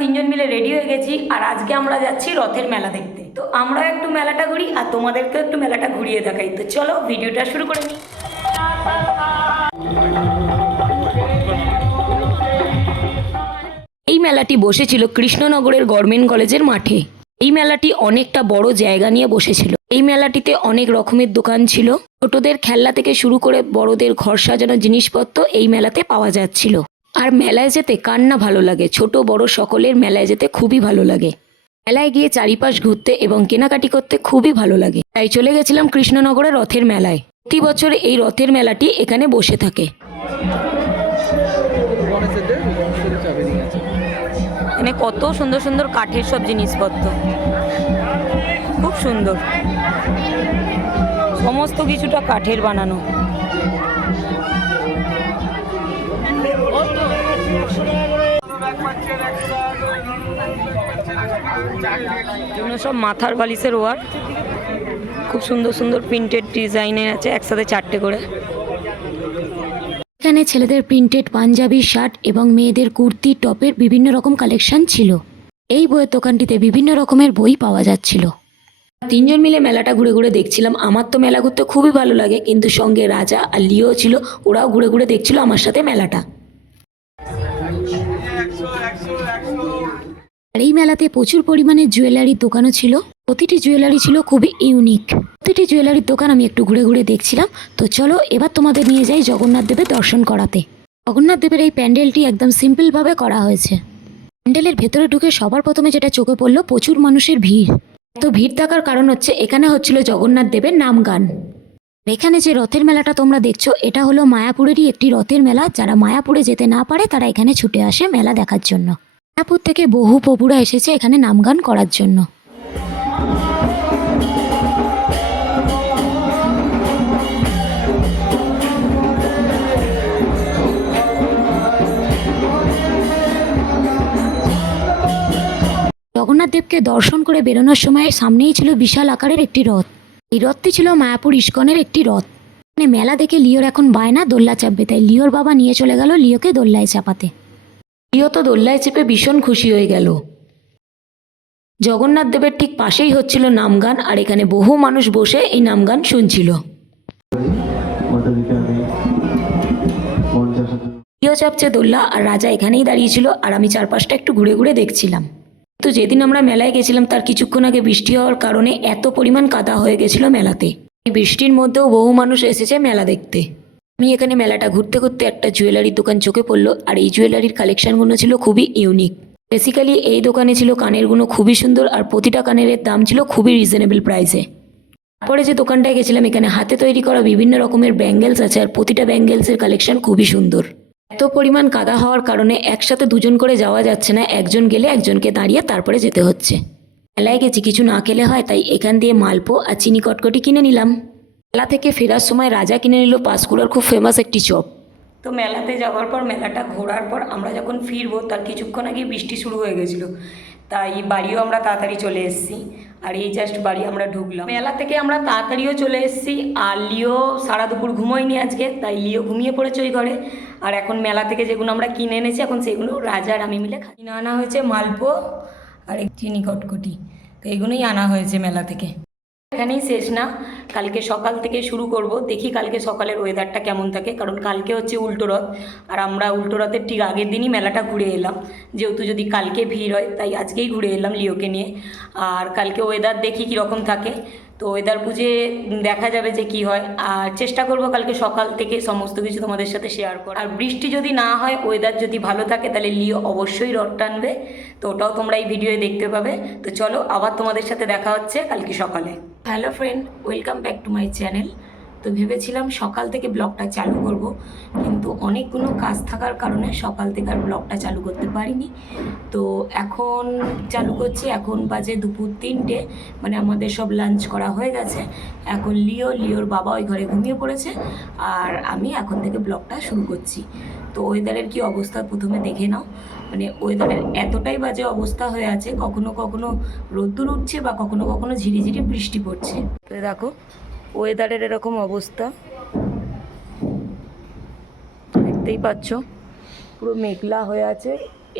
তিনজন মিলে রেডি হয়ে গেছি আর আজকে আমরা যাচ্ছি রথের মেলা দেখতে। তো আমরা একটু মেলাটা ঘুরি আর তোমাদেরকেও একটু মেলাটা ঘুরিয়ে দেখাই। তো চলো ভিডিওটা শুরু করে এই মেলাটি বসেছিল কৃষ্ণনগরের গভর্নমেন্ট কলেজের মাঠে। এই মেলাটি অনেকটা বড় জায়গা নিয়ে বসেছিল। এই মেলাটিতে অনেক রকমের দোকান ছিল। ছোটদের খেলনা থেকে শুরু করে বড়দের ঘর সাজানো জিনিসপত্র এই মেলাতে পাওয়া যাচ্ছিল। আর মেলায় যেতে কার না ভালো লাগে? ছোট, বড় সকলের মেলায় যেতে খুবই ভালো লাগে। মেলায় গিয়ে চারিপাশ ঘুরতে এবং কেনাকাটি করতে খুবই ভালো লাগে। তাই চলে গেছিলাম কৃষ্ণনগরের রথের মেলায়। প্রতি বছর এই রথের মেলাটি এখানে বসে থাকে। এখানে কত সুন্দর সুন্দর কাঠের সব জিনিসপত্র। খুব সুন্দর। সমস্ত কিছুটা কাঠের বানানো। সব মাথার বালিশের ওয়ার খুব সুন্দর সুন্দর প্রিন্টেড ডিজাইনের আছে, একসাথে চারটে করে। এখানে ছেলেদের প্রিন্টেড পাঞ্জাবি শার্ট এবং মেয়েদের কুর্তি, টপের বিভিন্ন রকম কালেকশন ছিল। এই বইয়ের দোকানটিতে বিভিন্ন রকমের বই পাওয়া যাচ্ছিল। তিনজন মিলে মেলাটা ঘুরে ঘুরে দেখছিলাম। আমার তো মেলা ঘুরতে খুবই ভালো লাগে, কিন্তু সঙ্গে রাজা আর লিও ছিল, ওরাও ঘুরে ঘুরে দেখছিল আমার সাথে মেলাটা। আর এই মেলাতে প্রচুর পরিমাণে জুয়েলারির দোকানও ছিল। প্রতিটি জুয়েলারি ছিল খুবই ইউনিক প্রতিটি জুয়েলারির দোকান আমি একটু ঘুরে ঘুরে দেখছিলাম। তো চলো এবার তোমাদের নিয়ে যাই জগন্নাথ দেবের দর্শন করাতে। জগন্নাথ দেবের এই প্যান্ডেলটি একদম সিম্পলভাবে করা হয়েছে। প্যান্ডেলের ভেতরে ঢুকে সবার প্রথমে যেটা চোখে পড়ল, প্রচুর মানুষের ভিড়। তো ভিড় থাকার কারণ হচ্ছে এখানে হচ্ছিল জগন্নাথ দেবের নাম গান। এখানে যে রথের মেলাটা তোমরা দেখছ, এটা হলো মায়াপুরেরই একটি রথের মেলা। যারা মায়াপুরে যেতে না পারে, তারা এখানে ছুটে আসে মেলা দেখার জন্য। মায়াপুর থেকে বহু পপুরা এসেছে এখানে নামগান করার জন্য। জগন্নাথ দেবকে দর্শন করে বেরোনোর সময় সামনেই ছিল বিশাল আকারের একটি রথ। এই রথটি ছিল মায়াপুর ইস্কনের একটি রথ। মানে মেলা দেখে লিওর এখন বায়না দোল্লা চাপবে, তাই লিওর বাবা নিয়ে চলে গেল লিওকে দোল্লায় চাপাতে। লিও তো দোল্লায় চেপে ভীষণ খুশি হয়ে গেল। জগন্নাথ দেবের ঠিক পাশেই হচ্ছিল নামগান, আর এখানে বহু মানুষ বসে এই শুনছিল। আমি পঞ্চাশ হাজার লিও চাপছে দোল্লা, আর রাজা এখানেই দাঁড়িয়েছিল, আর আমি চারপাশটা একটু ঘুরে ঘুরে দেখছিলাম। তো যেদিন আমরা মেলায় গেছিলাম, তার কিছুক্ষণ আগে বৃষ্টি হওয়ার কারণে এত পরিমাণ কাদা হয়ে গেছিল মেলাতে। এই বৃষ্টির মধ্যেও বহু মানুষ এসেছে মেলা দেখতে। আমি এখানে মেলাটা ঘুরতে ঘুরতে একটা জুয়েলারির দোকান চোখে পড়ল, আর এই জুয়েলারির কালেকশনগুলো ছিল খুবই ইউনিক বেসিক্যালি এই দোকানে ছিল কানেরগুলো খুবই সুন্দর, আর প্রতিটা কানের দাম ছিল খুবই রিজনেবল প্রাইসে তারপরে যে দোকানটায় গেছিলাম, এখানে হাতে তৈরি করা বিভিন্ন রকমের ব্যাঙ্গেলস আছে, আর প্রতিটা ব্যাঙ্গেলসের কালেকশন খুবই সুন্দর। এত পরিমাণ কাদা হওয়ার কারণে একসাথে দুজন করে যাওয়া যাচ্ছে না, একজন গেলে একজনকে দাঁড়িয়ে তারপরে যেতে হচ্ছে। মেলায় গেছি, কিছু না খেলে হয়, তাই এখান দিয়ে মালপো আর চিনি কটকটি কিনে নিলাম। মেলা থেকে ফেরার সময় রাজা কিনে নিল পাঁশকুড়ার খুব ফেমাস একটি চপ। তো মেলাতে যাওয়ার পর, মেলাটা ঘোরার পর আমরা যখন ফিরবো, তার কিছুক্ষণ আগে বৃষ্টি শুরু হয়ে গেছিল। তাই বাড়িও আমরা তাড়াতাড়ি চলে এসেছি। আর এই জাস্ট বাড়ি আমরা ঢুকলাম। মেলা থেকে আমরা তাড়াতাড়িও চলে এসেছি। আর লিও সারা দুপুর ঘুমোয়নি আজকে, তাই লিও ঘুমিয়ে পড়েছে ওই ঘরে। আর এখন মেলা থেকে যেগুলো আমরা কিনে এনেছি, এখন সেগুলো রাজা আর আমি মিলে খাই। আনা হয়েছে মালপো আর চিনি কটকটি তো এগুলোই আনা হয়েছে মেলা থেকে। এখানেই শেষ না। কালকে সকাল থেকে শুরু করব। দেখি কালকে সকালের ওয়েদারটা কেমন থাকে, কারণ কালকে হচ্ছে উল্টো রথ। আর আমরা উল্টো রথের ঠিক আগের দিনই মেলাটা ঘুরে এলাম। যেহেতু যদি কালকে ভিড় হয়, তাই আজকেই ঘুরে এলাম লিওকে নিয়ে। আর কালকে ওয়েদার দেখি কীরকম থাকে। তো ওয়েদার বুঝে দেখা যাবে যে কি হয়। আর চেষ্টা করব কালকে সকাল থেকে সমস্ত কিছু তোমাদের সাথে শেয়ার করা আর বৃষ্টি যদি না হয় ওয়েদার যদি ভালো থাকে, তাহলে লিও অবশ্যই রথ টানবে। তো ওটাও তোমরা এই ভিডিওয়ে দেখতে পাবে। তো চলো আবার তোমাদের সাথে দেখা হচ্ছে কালকে সকালে। Hello friend, welcome back to my channel. তো ভেবেছিলাম সকাল থেকে ব্লগটা চালু করব, কিন্তু অনেকগুলো কাজ থাকার কারণে সকাল থেকে আর ব্লগটা চালু করতে পারিনি। তো এখন চালু করছি, এখন বাজে দুপুর তিনটে মানে আমাদের সব লাঞ্চ করা হয়ে গেছে। এখন লিও, লিওর বাবা ওই ঘরে ঘুমিয়ে পড়েছে, আর আমি এখন থেকে ব্লগটা শুরু করছি। তো ওয়েদারের কি অবস্থা প্রথমে দেখে নাও। মানে ওয়েদারের এতটাই বাজে অবস্থা হয়ে আছে, কখনো কখনো রোদ্দুর উঠছে বা কখনো কখনো ঝিরিঝিরি বৃষ্টি পড়ছে। তো দেখো ওয়েদারের এরকম অবস্থা। দেখতেই পাচ্ছ, পুরো মেঘলা হয়ে আছে।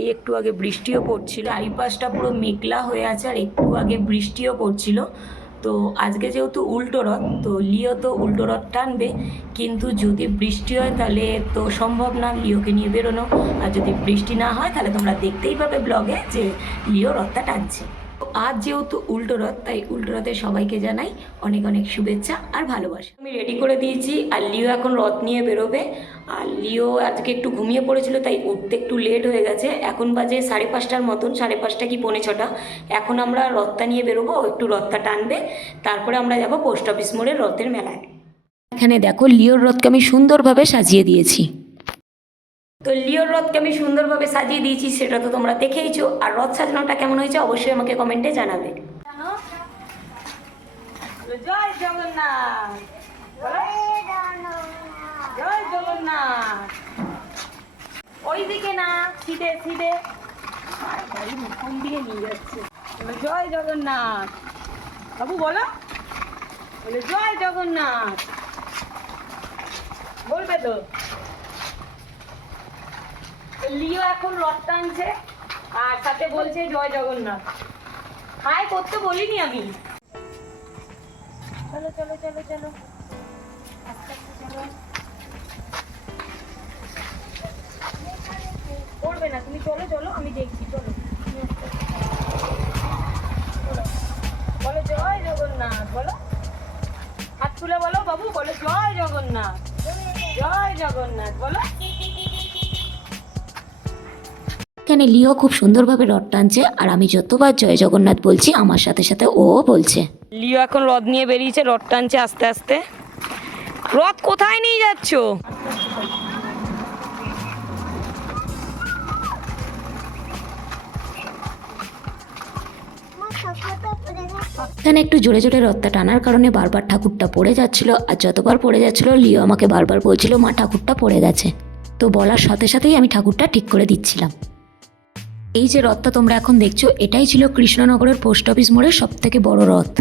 এই একটু আগে বৃষ্টিও পড়ছিল। চারিপাশটা পুরো মেঘলা হয়ে আছে আর একটু আগে বৃষ্টিও পড়ছিল। তো আজকে যেহেতু উল্টো রথ, তো লিও তো উল্টো রথ টানবে। কিন্তু যদি বৃষ্টি হয় তাহলে তো সম্ভব না, লিওকে নিয়ে বেরোনো। আর যদি বৃষ্টি না হয় তাহলে তোমরা দেখতেই পাবে ব্লগে যে লিও রথটা টানছে। আজ যেহেতু উল্টো রথ, তাই উল্টো রথে সবাইকে জানাই অনেক অনেক শুভেচ্ছা আর ভালোবাসা। আমি রেডি করে দিয়েছি আর লিও এখন রথ নিয়ে বেরোবে। আর লিও আজকে একটু ঘুমিয়ে পড়েছিল, তাই উঠতে একটু লেট হয়ে গেছে। এখন বাজে সাড়ে পাঁচটার মতন, সাড়ে পাঁচটা কি পৌনে ছটা। এখন আমরা রথটা নিয়ে বেরোবো একটু রথটা টানবে। তারপরে আমরা যাব পোস্ট অফিস মোড়ের রথের মেলায়। এখানে দেখো লিওর রথকে আমি সুন্দরভাবে সাজিয়ে দিয়েছি। তো লিওর রথকে আমি সুন্দরভাবে সাজিয়ে দিয়েছি, সেটা তো তোমরা দেখেইছো। আর রথ সাজানোটা কেমন হয়েছে অবশ্যই আমাকে কমেন্টে জানাবে। জয় জগন্নাথ। ওইদিকে না নিয়ে যাচ্ছে। জয় জগন্নাথ। বাবু, বলো। বলে, জয় জগন্নাথ। বলবে তো। লিও এখন রথ টানছে, আর সাথে বলছে জয় জগন্নাথ। হাই করতে বলিনি আমি। চলো চলো চলো চলো। করবে না, তুমি চলো চলো, আমি দেখছি। চলো। বলো, জয় জগন্নাথ, বলো। হাত তুলে বলো বাবু, বলো, জয় জগন্নাথ। জয় জগন্নাথ, বলো। এখানে লিও খুব সুন্দরভাবে রথ টানছে আর আমি যতবার জয় জগন্নাথ বলছি আমার সাথে সাথে ও বলছে। লিও এখন রথ নিয়ে বেরিয়েছে রথ টানছে আস্তে আস্তে। রথ কোথায় নিয়ে যাচ্ছ? এখানে একটু জোরে জোরে রথটা টানার কারণে বারবার ঠাকুরটা পড়ে যাচ্ছিল আর যতবার পড়ে যাচ্ছিল লিও আমাকে বারবার বলছিল মা ঠাকুরটা পড়ে গেছে। তো বলার সাথে সাথেই আমি ঠাকুরটা ঠিক করে দিচ্ছিলাম। এই যে রথটা তোমরা এখন দেখছ, এটাই ছিল কৃষ্ণনগরের পোস্ট অফিস মোড়ের সব থেকে বড় রথ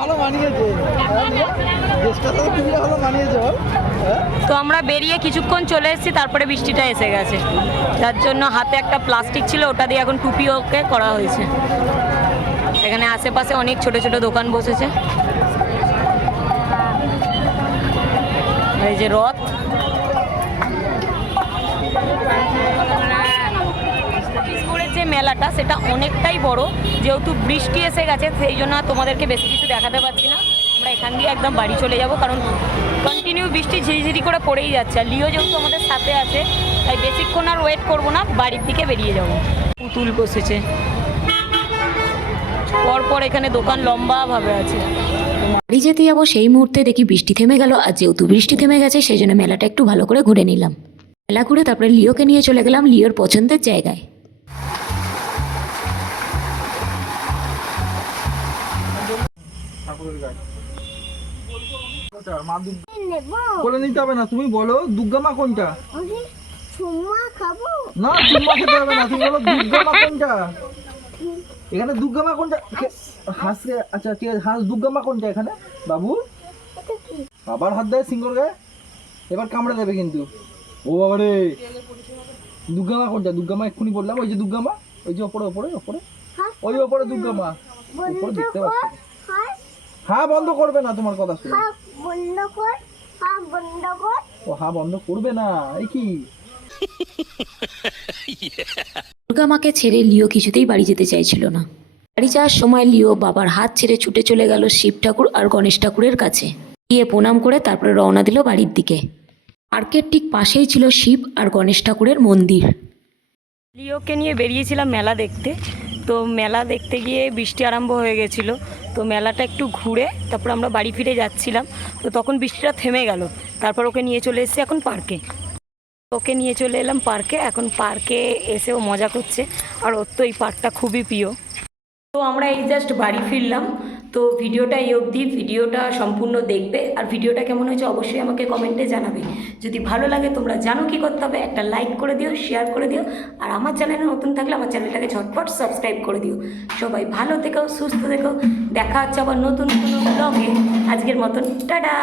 ভালো মানিয়েছে ড্রেসটা তো খুবই ভালো মানিয়েছে বল হ্যাঁ তো আমরা বেরিয়ে কিছুক্ষণ চলে এসেছি, তারপরে বৃষ্টিটা এসে গেছে। তার জন্য হাতে একটা প্লাস্টিক ছিল, ওটা দিয়ে এখন টুপি ওকে করা হয়েছে। এখানে আশেপাশে অনেক ছোট ছোট দোকান বসেছে। এই যে রথ। যে মেলাটা, সেটা অনেকটাই বড়। যেহেতু বৃষ্টি এসে গেছে, সেই জন্য তোমাদেরকে বেশি কিছু দেখাতে পারছি না। আমরা এখান দিয়ে একদম বাড়ি চলে যাব, কারণ কন্টিনিউ বৃষ্টি ঝিরিঝিরি করে পড়েই যাচ্ছে। আর লিও যেহেতু আমাদের সাথে আছে তাই বেশিক্ষণ আর ওয়েট করব না বাড়ির দিকে বেরিয়ে যাব। পুতুল বসেছে পরপর এখানে দোকান লম্বাভাবে আছে। বাড়ি যেতে যাব সেই মুহূর্তে দেখি বৃষ্টি থেমে গেল আর যেহেতু বৃষ্টি থেমে গেছে সেই জন্য মেলাটা একটু ভালো করে ঘুরে নিলাম। মেলা ঘুরে তারপরে লিওকে নিয়ে চলে গেলাম লিওর পছন্দের জায়গায়। ঠাকুরের গায়ে কোনটা? মা দুর্গা বলে নিতে হবে না তুমি বলো দুর্গা মা কোনটা না চুম্মা খেতে হবে না তুমি বলো দুর্গা মা কোনটা এখানে দুর্গা মা কোনটা কে- আচ্ছা ঠিক আছে হাঁস দুর্গা মা কোনটা এখানে? বাবু? আবার হাত দেয় সিঙ্গর গায়ে? এবার কামড়ে দেবে কিন্তু। ও বাবা রে। দুর্গা মা কোনটা? দুর্গা মা এক্ষুনি বললাম ওই যে দুর্গা মা ওই যে ওপরে ওপরে ওপরে। ওই ওপরে দুর্গা মা ওপরে দেখতে পাচ্ছি। হ্যাঁ বন্ধ করবে না তোমার কথা শুনে? হাত বন্ধ কর হাত বন্ধ কর। ও হ্যাঁ বন্ধ করবে না এই কি? দুর্গা মাকে ছেড়ে লিও কিছুতেই বাড়ি যেতে চাইছিল না। বাড়ি যাওয়ার সময় লিও বাবার হাত ছেড়ে ছুটে চলে গেল শিব ঠাকুর আর গণেশ ঠাকুরের কাছে। গিয়ে প্রণাম করে তারপরে রওনা দিল বাড়ির দিকে। পার্কের ঠিক পাশেই ছিল শিব আর গণেশ ঠাকুরের মন্দির। লিওকে নিয়ে বেরিয়েছিলাম মেলা দেখতে। তো মেলা দেখতে গিয়ে বৃষ্টি আরম্ভ হয়ে গেছিল। তো মেলাটা একটু ঘুরে তারপর আমরা বাড়ি ফিরে যাচ্ছিলাম। তো তখন বৃষ্টিটা থেমে গেল। তারপর ওকে নিয়ে চলে এসেছি এখন পার্কে। ওকে নিয়ে চলে এলাম পার্কে। এখন পার্কে এসেও মজা করছে। আর ওর তো এই পার্কটা খুবই প্রিয়। তো আমরা এই জাস্ট বাড়ি ফিরলাম। তো ভিডিওটা এই অবধি, ভিডিওটা সম্পূর্ণ দেখবে। আর ভিডিওটা কেমন হয়েছে অবশ্যই আমাকে কমেন্টে জানাবে। যদি ভালো লাগে, তোমরা জানো কি করতে হবে, একটা লাইক করে দিও, শেয়ার করে দিও। আর আমার চ্যানেলে নতুন থাকলে আমার চ্যানেলটাকে ঝটপট সাবস্ক্রাইব করে দিও। সবাই ভালো থেকো, সুস্থ থেকো। দেখা হচ্ছে আবার নতুন কোনো ব্লগে আজকের মতন, টাটা!